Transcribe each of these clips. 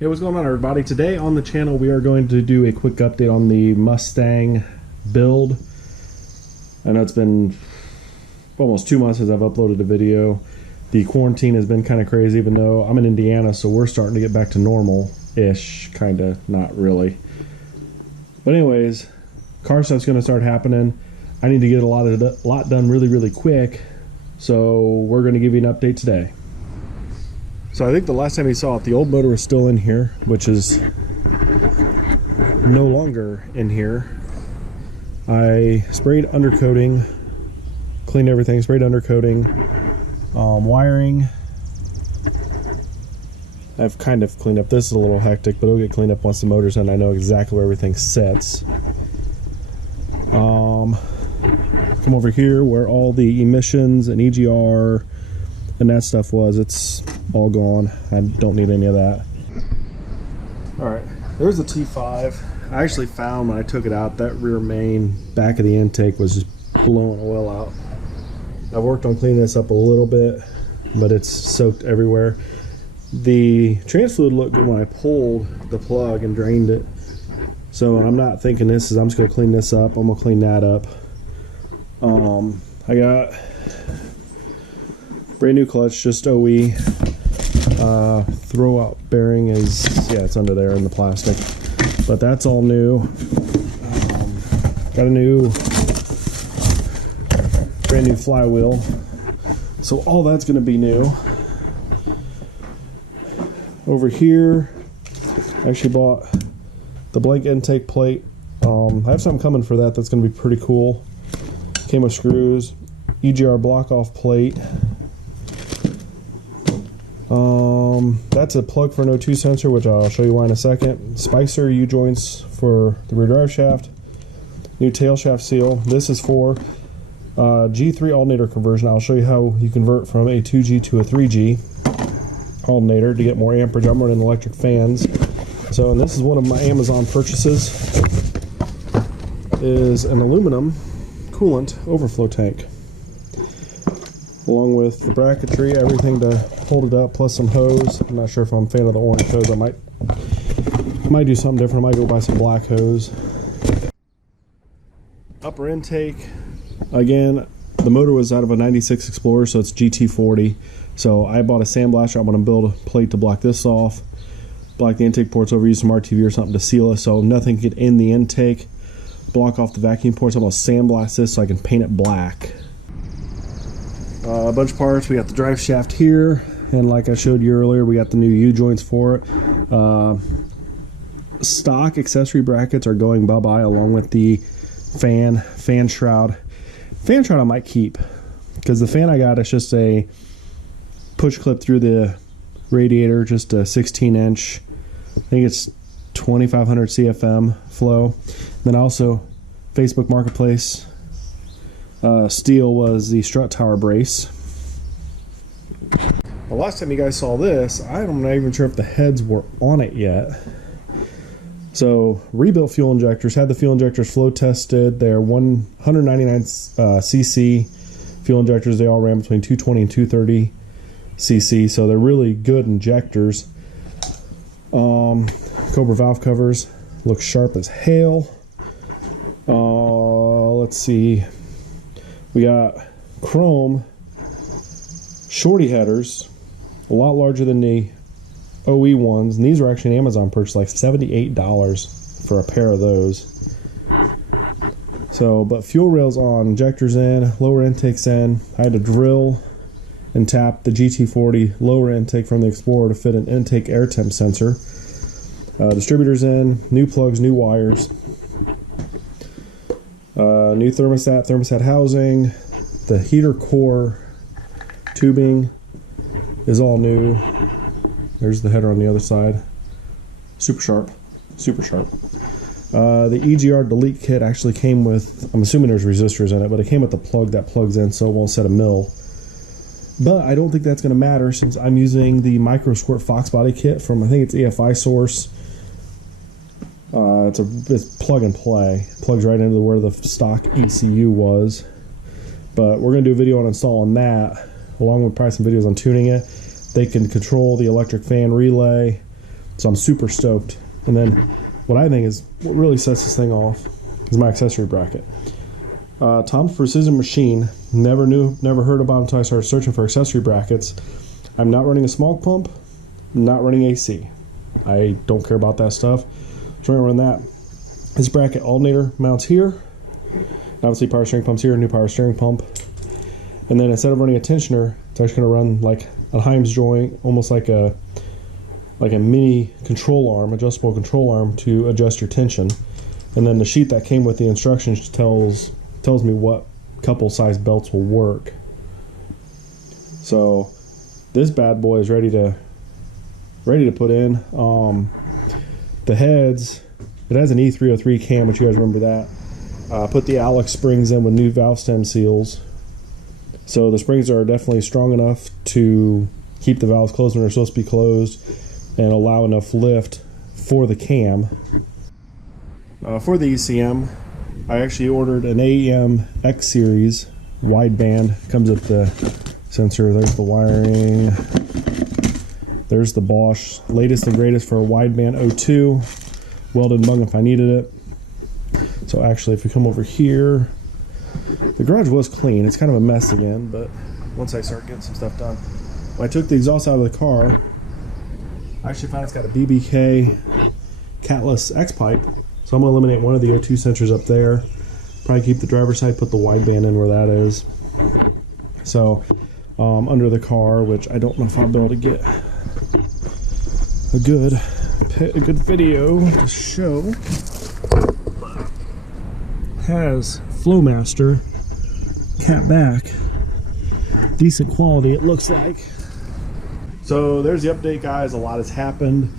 Hey, what's going on, everybody? Today on the channel we are going to do a quick update on the Mustang build. I know it's been almost 2 months since I've uploaded a video. The quarantine has been kind of crazy, even though I'm in Indiana, so we're starting to get back to normal-ish, kind of, not really. But anyways, car stuff's going to start happening. I need to get a lot done really quick, so we're going to give you an update today. So I think the last time you saw it, the old motor was still in here, which is no longer in here. I sprayed undercoating, cleaned everything, sprayed undercoating, wiring. I've kind of cleaned up. This is a little hectic, but it'll get cleaned up once the motor's in. I know exactly where everything sits. Come over here where all the emissions and EGR and that stuff was. It's all gone. I don't need any of that. Alright, there's the T5. I actually found when I took it out that rear main back of the intake was just blowing oil out. I've worked on cleaning this up a little bit, but it's soaked everywhere. The trans fluid looked good when I pulled the plug and drained it. So I'm not thinking I'm just going to clean this up. I'm going to clean that up. I got brand new clutch, just OE. Throw out bearing is, yeah, it's under there in the plastic, but that's all new. Got a brand new flywheel, so all that's going to be new. Over here, I actually bought the blank intake plate. I have something coming for that that's going to be pretty cool. Came with screws, EGR block off plate. That's a plug for an O2 sensor, which I'll show you why in a second. Spicer U-joints for the rear drive shaft. New tail shaft seal. This is for G3 alternator conversion. I'll show you how you convert from a 2G to a 3G alternator to get more amperage. I'm running electric fans. So, and this is one of my Amazon purchases, is an aluminum coolant overflow tank, along with the bracketry, everything to hold it up, plus some hose. I'm not sure if I'm a fan of the orange hose. I might do something different. I might go buy some black hose. Upper intake, again, the motor was out of a 96 Explorer, so it's GT40. So I bought a sandblaster. I'm going to build a plate to block this off, block the intake ports over, use some RTV or something to seal it so nothing can get in the intake, block off the vacuum ports. I'm going to sandblast this so I can paint it black. A bunch of parts. We got the drive shaft here, and like I showed you earlier, we got the new U-joints for it. Stock accessory brackets are going bye-bye, along with the fan shroud. Fan shroud I might keep, because the fan I got is just a push clip through the radiator, just a 16-inch. I think it's 2500 CFM flow. Then also Facebook Marketplace. Steel was the strut tower brace. The last time you guys saw this, I'm not even sure if the heads were on it yet. So, rebuilt fuel injectors, had the fuel injectors flow tested. They're 199 cc fuel injectors. They all ran between 220 and 230 cc, so they're really good injectors. Cobra valve covers look sharp as hail. Let's see. We got chrome shorty headers, a lot larger than the OE ones, and these were actually an Amazon purchase, like $78 for a pair of those. So, but fuel rails on, injectors in, lower intakes in. I had to drill and tap the GT40 lower intake from the Explorer to fit an intake air temp sensor. Distributors in, new plugs, new wires. New thermostat housing. The heater core tubing is all new. There's the header on the other side. Super sharp. The Egr Delete Kit actually came with, I'm assuming there's resistors in it, but it came with the plug that plugs in, so it won't set a mil. But I don't think that's going to matter, since I'm using the micro squirt Foxbody kit from, I think it's EFI Source. It's plug and play. Plugs right into where the stock ECU was. But we're going to do a video on installing that, along with probably some videos on tuning it. They can control the electric fan relay, So I'm super stoked. And then what I think is what really sets this thing off is my accessory bracket. Tom's Precision Machine, never heard about it until I started searching for accessory brackets. I'm not running a smog pump, not running AC. I don't care about that stuff. So I'm going to run that. This bracket alternator mounts here. Obviously power steering pump's here, new power steering pump. And then instead of running a tensioner, it's actually going to run like a Heim's joint, almost like a mini control arm, adjustable control arm to adjust your tension. And then the sheet that came with the instructions tells me what couple size belts will work. So this bad boy is ready to put in. The heads, it has an E303 cam, which you guys remember that. Put the Alex springs in with new valve stem seals. So the springs are definitely strong enough to keep the valves closed when they're supposed to be closed and allow enough lift for the cam. For the ECM, I actually ordered an AEM X series wideband. Comes with the sensor. There's the wiring. There's the Bosch latest and greatest for a wideband 02. Welded bung if I needed it. So actually, if we come over here, the garage was clean. It's kind of a mess again, but once I start getting some stuff done. When I took the exhaust out of the car, I actually found it's got a BBK catless X pipe. So I'm going to eliminate one of the O2 sensors up there. Probably keep the driver's side, put the wideband in where that is. So under the car, which I don't know if I'll be able to get a good video to show, has Flowmaster cat back, decent quality it looks like. So there's the update, guys. A lot has happened.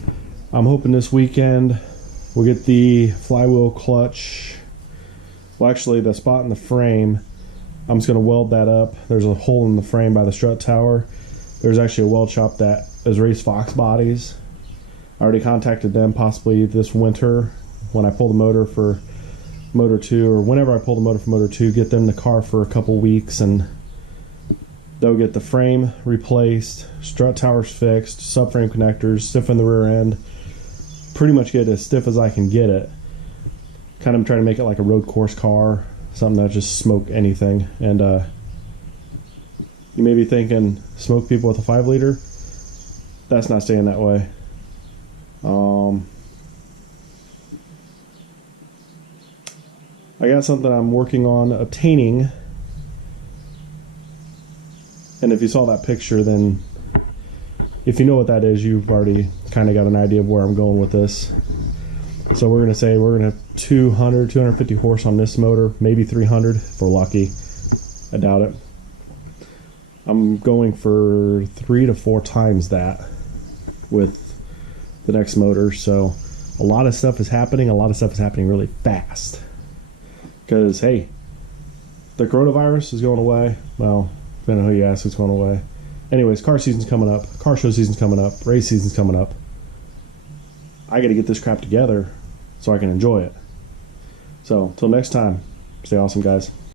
I'm hoping this weekend we'll get the flywheel clutch, well actually the spot in the frame, I'm just going to weld that up. There's a hole in the frame by the strut tower. There's actually a weld shop that has raced Foxbodies. I already contacted them possibly this winter when I pull the motor for Motor 2, or whenever I pull the motor for Motor 2, get them the car for a couple weeks and they'll get the frame replaced, strut towers fixed, subframe connectors, stiffen the rear end, pretty much get it as stiff as I can get it. Kind of trying to make it like a road course car, something that just smoke anything. And you may be thinking, smoke people with a 5-liter? That's not staying that way. I got something I'm working on obtaining, and if you saw that picture, then if you know what that is, you've already kind of got an idea of where I'm going with this. So we're going to say we're going to have 200, 250 horse on this motor, maybe 300 if we're lucky. I doubt it. I'm going for 3 to 4 times that with the next motor. So a lot of stuff is happening. A lot of stuff is happening really fast. Because, hey, the coronavirus is going away. Well, depending on who you ask, it's going away. Anyways, car season's coming up. Car show season's coming up. Race season's coming up. I got to get this crap together so I can enjoy it. So, till next time, stay awesome, guys.